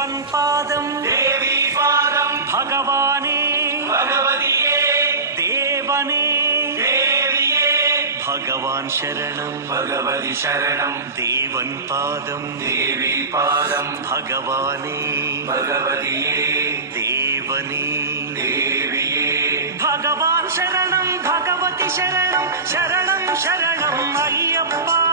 देवन् पादं देवी पादं भगवाने भगवतिये देवने देविये भगवान् शरणं भगवति शरणं देवन् पादं देवी पादं भगवाने भगवतिये देवने देविये भगवान् शरणं भगवति शरणं शरणं शरणं अय्यप्पा